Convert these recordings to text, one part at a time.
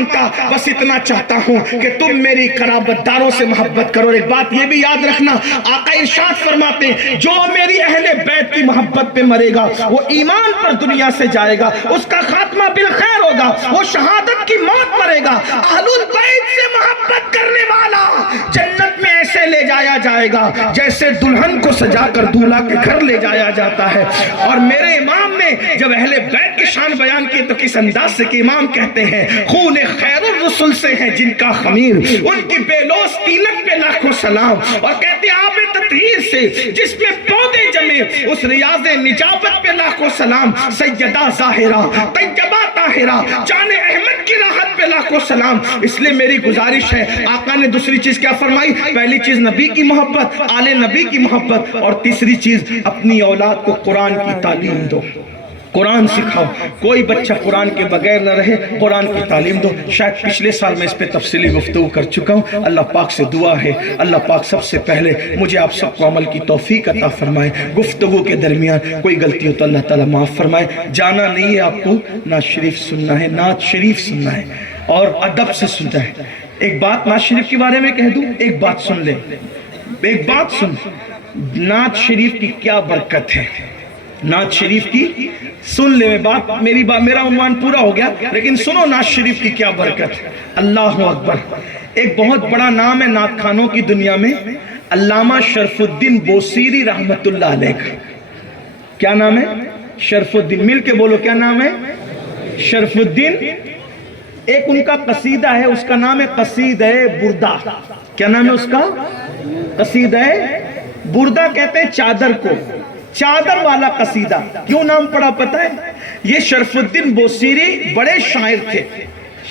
مانگتا, بس اتنا چاہتا ہوں کہ تم میری قرابت داروں سے محبت کرو. ایک بات یہ بھی یاد رکھنا, آقا ارشاد فرماتے ہیں جو میری اہل بیت کی محبت پہ مرے گا وہ ایمان پر دنیا سے جائے گا, اس کا خاتمہ بالخیر ہوگا, وہ شہادت کی موت مرے گا. اہل البیت سے محبت کرنے والا جنت میں ایسے لے جایا جائے گا جیسے دلہن کو سجا کر دولہا کے گھر لے جایا جاتا ہے. اور میرے امام نے جب اہل بیت کی شان بیان کی تو کس انداز سے کہ امام کہتے ہیں خون خیر الرسل سے ہے جن کا خمیر, ان کی بے لوث تینت پہ لاکھوں سلام. اور کہتے ہیں آب تطہیر سے جس میں پودے جمے اس ریاض نجابت پہ لاکھوں سلام. سیدہ ظاہرہ طیبہ طاہرہ جان احمد کی راحت پہ لاکھوں سلام. اس لیے میری گزارش ہے, آقا نے دوسری چیز کیا فرمائی؟ پہلی چیز نبی کی محبت, آل نبی کی محبت, اور تیسری چیز اپنی اولاد کو قرآن کی تعلیم دو, قرآن سکھاؤ. کوئی بچہ قرآن کے بغیر نہ رہے, قرآن کی تعلیم دو. شاید پچھلے سال میں اس پہ تفصیلی گفتگو کر چکا ہوں. اللہ پاک سے دعا ہے اللہ پاک سب سے پہلے مجھے آپ سب کو عمل کی توفیق عطا فرمائے. گفتگو کے درمیان کوئی غلطی ہو تو اللہ تعالیٰ معاف فرمائے. جانا نہیں ہے آپ کو, نعت شریف سننا ہے, نعت شریف سننا ہے اور ادب سے سننا ہے. ایک بات نعت شریف کے بارے میں کہہ دوں, ایک بات سن لیں, ایک بات سن. نعت شریف کی کیا برکت ہے, نعت شریف کی سن لے. بات میرا عنوان پورا ہو گیا لیکن سنو نعت شریف کی کیا برکت ہے. اللہ اکبر. ایک بہت بڑا نام ہے نعت خانوں کی دنیا میں, علامہ شرف الدین بوصیری رحمت اللہ علیہ کا. کیا نام ہے؟ شرف الدین. مل کے بولو کیا نام ہے؟ شرف الدین. ایک ان کا قصیدہ ہے, اس کا نام ہے قصیدہ بردہ. کیا نام ہے اس کا؟ قصیدہ بردہ. کہتے ہیں چادر کو, چادر والا قصیدہ. کیوں نام پڑا پتہ ہے؟ یہ شرف الدین بوصیری بڑے شاعر تھے.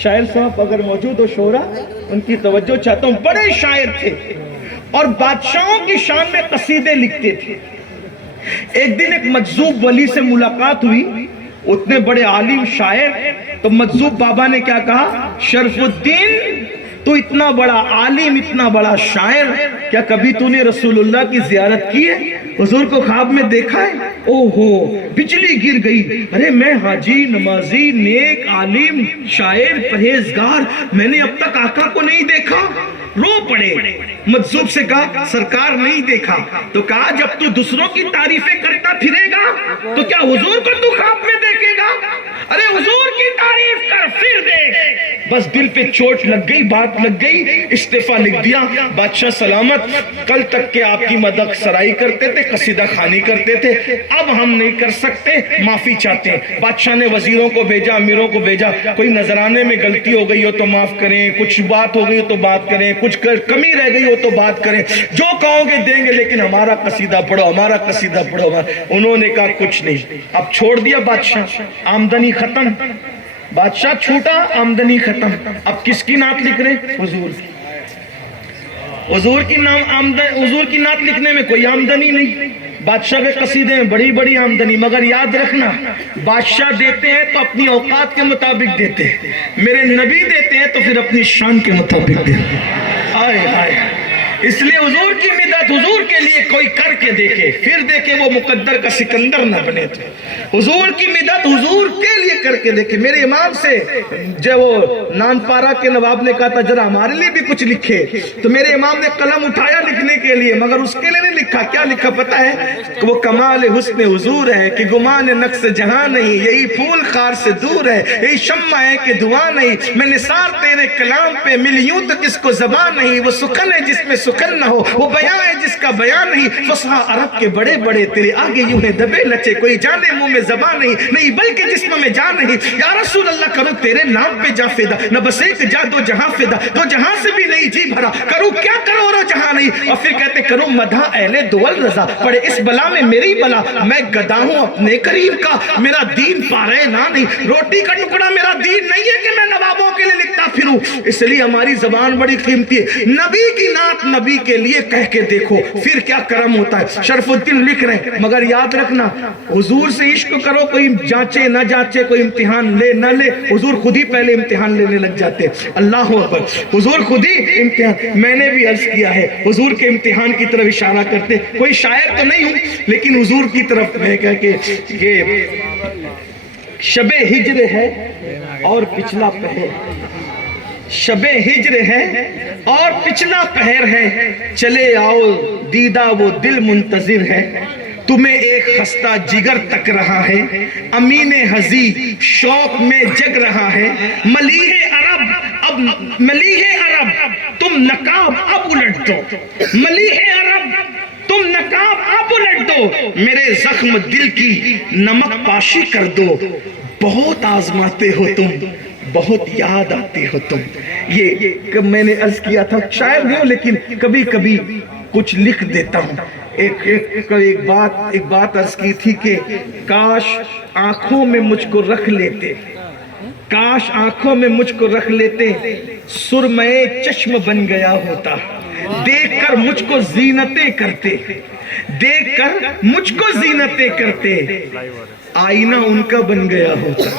شاعر صاحب اگر موجود ہو شورا, ان کی توجہ چاہتا ہوں. بڑے شاعر تھے اور بادشاہوں کی شان میں قصیدے لکھتے تھے. ایک دن ایک مجذوب ولی سے ملاقات ہوئی, اتنے بڑے عالم شاعر. تو مجذوب بابا نے کیا کہا, شرف الدین تو اتنا بڑا عالم, اتنا بڑا شاعر, کیا کبھی تو نے رسول اللہ کی زیارت کی ہے؟ حضور کو خواب میں دیکھا ہے؟ اوہو بجلی گر گئی. ارے میں حاجی, نمازی, نیک, عالم, شاعر, پرہیزگار, میں نے اب تک آقا کو نہیں دیکھا. رو پڑے. مجذوب سے کہا سرکار نہیں دیکھا. تو کہا جب تو دوسروں کی تعریفیں کرتا پھرے گا تو کیا حضور کو تو خواب میں دیکھے گا؟ ارے حضور کی تعریف کر پھر دیکھ. بس دل پہ چوٹ لگ گئی, بات لگ گئی, استعفیٰ لکھ دیا. بادشاہ سلامت, کل تک کے آپ کی مدح سرائی کرتے تھے, قصیدہ خوانی کرتے تھے, اب ہم نہیں کر سکتے, معافی چاہتے ہیں. بادشاہ نے وزیروں کو بھیجا, امیروں کو بھیجا, کوئی نذرانے میں غلطی ہو گئی ہو تو معاف کریں, کچھ بات ہو گئی ہو تو بات کریں, کچھ کمی رہ گئی ہو تو بات کریں, جو کہو گے دیں گے, لیکن ہمارا قصیدہ پڑھو, ہمارا قصیدہ پڑھو. انہوں نے کہا کچھ نہیں. اب چھوڑ دیا بادشاہ, آمدنی ختم. بادشاہ چھوٹا, آمدنی ختم. اب کس کی نعت لکھ رہے؟ حضور کی. حضور کی نعت لکھنے میں کوئی آمدنی نہیں. بادشاہ کے قصیدے میں بڑی بڑی آمدنی, مگر یاد رکھنا بادشاہ دیتے ہیں تو اپنی اوقات کے مطابق دیتے ہیں, میرے نبی دیتے ہیں تو پھر اپنی شان کے مطابق دیتے ہیں. آئے آئے. اس لیے حضور کی مدد حضور کے لیے کوئی کر کے دیکھے, پھر دیکھے وہ مقدر کا سکندر نہ بنے. تو حضور کی مدد حضور کے لیے کر کے دیکھے. میرے امام سے جب وہ نان پارا کے نواب نے کہا تھا ذرا ہمارے لیے بھی کچھ لکھے, تو میرے امام نے قلم اٹھایا لکھنے کے لیے, مگر اس کے لیے نہیں لکھا. کیا لکھا پتہ ہے؟ وہ کمال حسن حضور ہے کہ گمان نقص جہاں نہیں, یہی پھول خار سے دور ہے, یہی شمع ہے کہ دعا نہیں, میں نثار تیرے کلام پہ ملیوں تو کس کو زبان نہیں. وہ سخن ہے جس میں سخن نہ ہو, وہ بیان ہے جس کا بیان نہیں. فصحا عرب کے بڑے بڑے تیرے آگے یوں ہیں دبے لچے, کوئی جانے منہ میں زبان نہیں بلکہ جسم میں جان نہیں. یا رسول اللہ کرو تیرے نام پہ جا فدا, نہ بس ایک جا دو جہاں فدا, دو جہاں سے بھی نہیں جی بھرا, کروں کیا کرو رو جہاں نہیں. اور پھر کہتے کروں مدھا اہل دول رضا, پڑے اس بلا میں میری بلا, میں گدا ہوں اپنے کریم کا, میرا دین پارے نہ نہیں. روٹی کا ٹکڑا میرا دین نہیں ہے کہ میں نوابوں کے لیے لکھتا پھروں. اس لیے ہماری زبان بڑی قیمتی ہے. نبی کی نعت نبی کے لیے کہہ کے دیکھو پھر کیا کرم ہوتا ہے. شرف الدین لکھ رہے ہیں, مگر یاد رکھنا حضور سے عشق کرو, کوئی جانچے نہ جانچے, کوئی امتحان لے نہ لے, حضور خود ہی پہلے امتحان لینے لگ جاتے. اللہ اکبر. حضور خود ہی امتحان. میں نے بھی عرض کیا ہے حضور کے امتحان کی طرف اشارہ کرتے, کوئی شاعر تو نہیں ہوں لیکن حضور کی طرف میں کہا کہ یہ شب ہجر ہے اور پچھلا پہر, شب ہجر ہے اور پچھلا پہر ہے، چلے آؤ دیدہ وہ دل منتظر ہے، تمہیں ایک خستہ جگر تک رہا ہے، امین حضی شوق میں جگ رہا ہے، ملیح عرب تم نقاب اب الٹ دو، ملیح عرب تم نقاب اب الٹ دو، میرے زخم دل کی نمک پاشی کر دو، بہت آزماتے ہو تم، بہت یاد آتے ہو تم۔ یہ میں نے عرض کیا تھا، شاعر نہیں ہوں لیکن کبھی کبھی کچھ لکھ دیتا ہوں۔ ایک بات عرض کی تھی کہ کاش آنکھوں میں مجھ کو رکھ لیتے، کاش آنکھوں میں مجھ کو رکھ لیتے، سرمے چشم بن گیا ہوتا، دیکھ کر مجھ کو زینتیں کرتے، دیکھ کر مجھ کو زینتیں کرتے، آئینہ ان کا بن گیا ہوتا،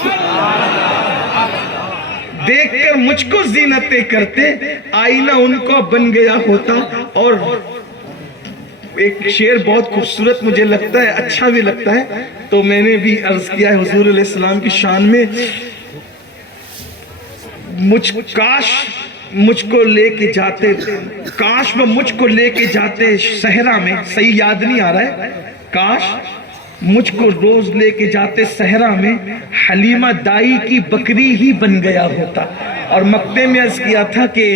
دیکھ کر مجھ کو زینتیں کرتے، آئینہ ان کو بن گیا ہوتا۔ اور ایک شعر بہت خوبصورت مجھے لگتا ہے، اچھا بھی لگتا ہے، تو میں نے بھی عرض کیا ہے حضور علیہ السلام کی شان میں، کاش مجھ کو لے کے جاتے، کاش وہ مجھ کو لے کے جاتے صحرا میں، صحیح یاد نہیں آ رہا ہے، کاش مجھ کو روز لے کے جاتے صحرا میں، حلیمہ دائی کی بکری ہی بن گیا ہوتا۔ اور مقطع میں عرض کیا تھا کہ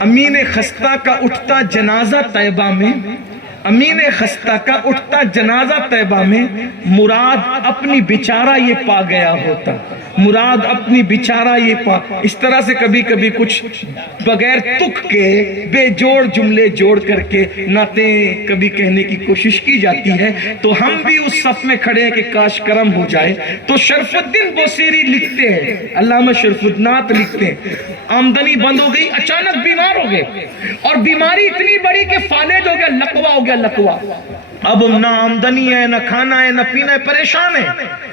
امین خستہ کا اٹھتا جنازہ طیبہ میں، امین خستہ کا اٹھتا جنازہ طیبہ میں، مراد اپنی بیچارہ یہ پا گیا ہوتا، مراد اپنی بیچارہ یہ پا۔ اس طرح سے کبھی کبھی کچھ بغیر تک کے بے جوڑ جملے جوڑ کر کے نعتیں کبھی کہنے کی کوشش کی جاتی ہے، تو ہم بھی اس صف میں کھڑے ہیں کہ کاش کرم ہو جائے۔ تو شرف الدین بوسیری لکھتے ہیں، علامہ شرف النعت لکھتے ہیں، آمدنی بند ہو گئی، اچانک بیمار ہو گئے، اور بیماری اتنی بڑی کہ فالج ہو گیا، لقوہ ہو گیا، لقوہ۔ اب نہ آمدنی ہے، نہ کھانا ہے، نہ پینا ہے، پریشان ہے۔